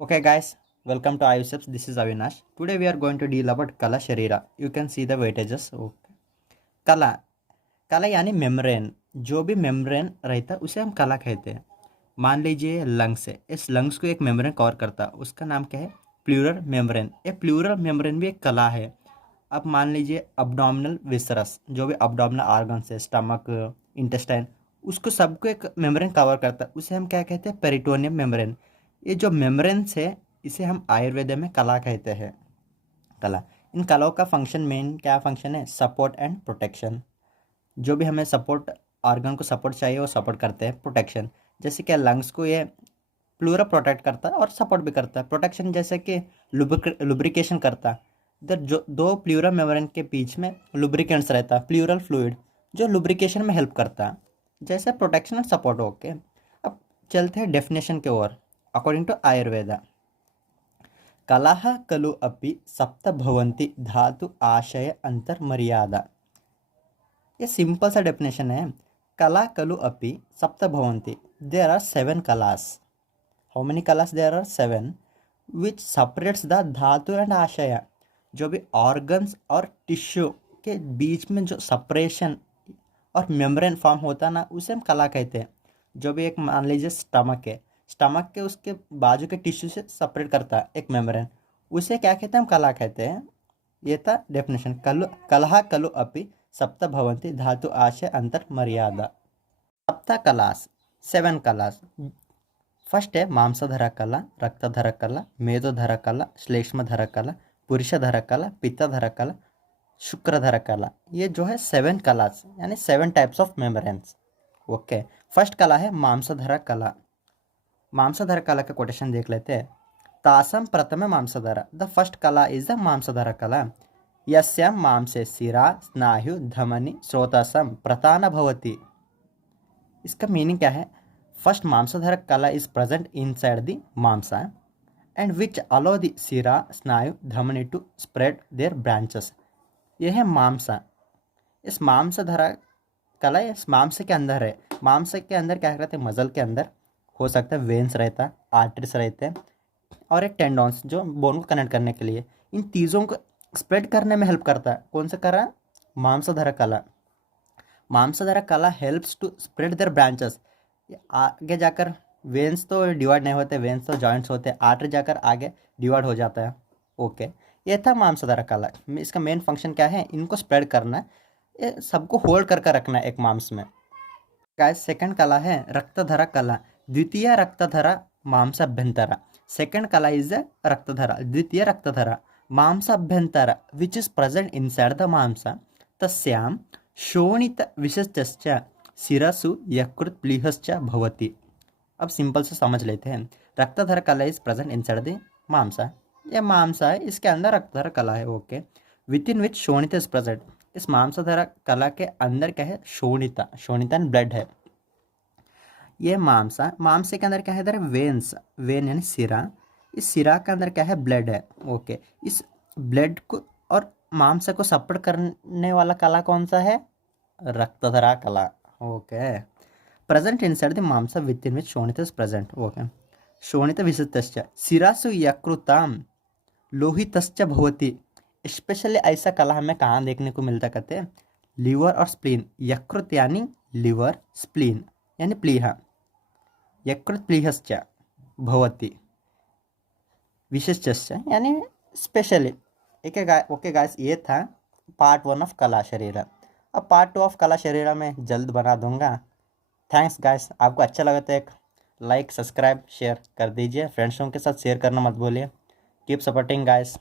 Okay guys, welcome to Ayuceps. This is Avinash. Today we are going to deal about kala shareera. You can see the weightages. Okay. कला कला यानी membrane. जो भी membrane रहता है उसे हम कला कहते हैं। मान लीजिए लंग्स है, इस लंग्स को एक मेम्ब्रेन कवर करता है, उसका नाम क्या है? Pleural membrane. ये प्लूरल मेम्ब्रेन भी एक कला है। अब मान लीजिए अब्डोमिनल विसरस, जो भी अब्डोमिनल ऑर्गन्स है, स्टमक, इंटेस्टाइन, उसको सबको एक मेम्ब्रेन कवर करता है, उसे हम क्या कहते हैं? Peritoneum membrane. ये जो मेम्ब्रेन्स है इसे हम आयुर्वेद में कला कहते हैं। कला, इन कलाओं का फंक्शन, मेन क्या फंक्शन है? Support and protection. जो भी हमें सपोर्ट, ऑर्गन को सपोर्ट चाहिए वो सपोर्ट करते हैं। प्रोटेक्शन, जैसे कि लंग्स को ये प्लूरा प्रोटेक्ट करता है और सपोर्ट भी करता है। प्रोटेक्शन जैसे कि लुब्रिकेशन करता है। इधर जो दो प्लूरा मेम्ब्रेन के बीच में लुब्रिकेंट्स रहता है, प्लूरल फ्लूइड, जो लुब्रिकेशन में हेल्प करता है। जैसे प्रोटेक्शन और सपोर्ट। ओके, अब चलते हैं डेफिनेशन के ओर। अकॉर्डिंग टू आयुर्वेदा, कलाः खलु अपि सप्त भवन्ति धातु आशय अंतर्मर्यादा। ये सिंपल सा डेफिनेशन है। कला खलु अपि सप्त भवन्ति, there are 7 kalas. How many kalas? There are 7, which separates the dhatu and ashaya. जो भी ऑर्गन्स और टिश्यू के बीच में जो सेपरेशन और मेम्ब्रेन फॉर्म होता है ना, उसे हम कला कहते हैं। जो भी एक मान लीजिए स्टमक है, स्टमक के उसके बाजू के टिश्यू से सेपरेट करता है एक मेम्ब्रेन, उसे क्या कहते हैं? हम कला कहते हैं। ये था डेफिनेशन। कलह कलु अपि सप्त भवन्ति धातु आशय अंतर मर्यादा। सप्त कलास, 7 कलास। फर्स्ट है मांसाधर कला, रक्तधर कला, मेदोधर कला, श्लेष्मधर कला, पुरुषधर कला, पित्तधर कला, शुक्रधर कला। ये जो है 7 कलास, यानी 7 types of membranes. Okay, first कला है मांसाधर कला। मांसाधर कला का कोटेशन देख लेते हैं। तासम प्रथम मांसाधर, द फर्स्ट कला इज द मांसाधर कला। यस्यां मांसे शिरा स्नायु धमनी स्रोतसम प्रतान भवति। इसका मीनिंग क्या है? फर्स्ट मांसाधर कला इज प्रेजेंट इनसाइड द मांसा एंड विच अलो द शिरा स्नायु धमनी टू स्प्रेड देयर ब्रांचेस। यह है मांसा। इस मांसाधर कला इस मांस के अंदर है। मांस के अंदर क्या कहते हैं? मसल के अंदर हो सकता है वेन्स रहता है, आर्टरीज रहते हैं और एक टेंडॉन्स जो बोन को कनेक्ट करने के लिए, इन चीज़ों को स्प्रेड करने में हेल्प करता है। कौन सा कला? Mamsadhara kala. Mamsadhara kala helps to spread their branches. आगे जाकर वेन्स तो डिवाइड नहीं होते, वेन्स तो जॉइंट्स होते हैं, आर्टरी जाकर आगे डिवाइड हो जाता है। ओके, ये था मांसाधर कला। इसका मेन फंक्शन क्या है? इनको स्प्रेड करना, ये सबको होल्ड करके रखना एक मांस में। गाइस, सेकंड कला है रक्तधर कला। द्वितीय रक्तधर मांसाभ्यंतर। सेकंड कला इज द रक्तधर, द्वितीय रक्तधर मांसाभ्यंतर which is present inside the मांसा। तस्यां शोणित विशेषश्च शिरसु यकृत प्लीहश्च भवति। अब सिंपल से समझ लेते हैं। रक्तधर कला इज प्रेजेंट इनसाइड द मांसा। ये मांसा है, इसके अंदर रक्तधर कला है। ओके, विद इन विच शोणित इज प्रेजेंट। इस मांसाधर कला के अंदर क्या है? शोणिता। शोणिता ब्लड है। ये मांसा, मांसे के अंदर क्या है? इधर वेन्स, वेन यानी सिरा। इस सिरा के अंदर क्या है? ब्लड है। ओके, इस ब्लड को और मांस को सपोर्ट करने वाला कला कौन सा है? रक्तधरा कला। ओके, प्रेजेंट इनसाइड द मांसा विद इन विच शोणित इज प्रेजेंट। ओके, शोणित विशेषतश्च शिरासु यकृताम लोहितश्च भवति। स्पेशली ऐसा कला हमें कहाँ देखने को मिलता कहते हैं? लीवर और स्प्लीन। यकृत यानी लीवर, स्प्लीन यानी प्लीहा। यकृत प्लीहश्च भवति विशेषश्च यानी स्पेशली। ओके गाइस, ये था पार्ट 1 ऑफ कला शरीरा। अब पार्ट 2 ऑफ कला शरीरा में जल्द बना दूंगा। Thanks guys. आपको अच्छा लगा तो एक लाइक, सब्सक्राइब, शेयर कर दीजिए। फ्रेंड्सों के साथ शेयर करना मत भूलिए। Keep supporting guys.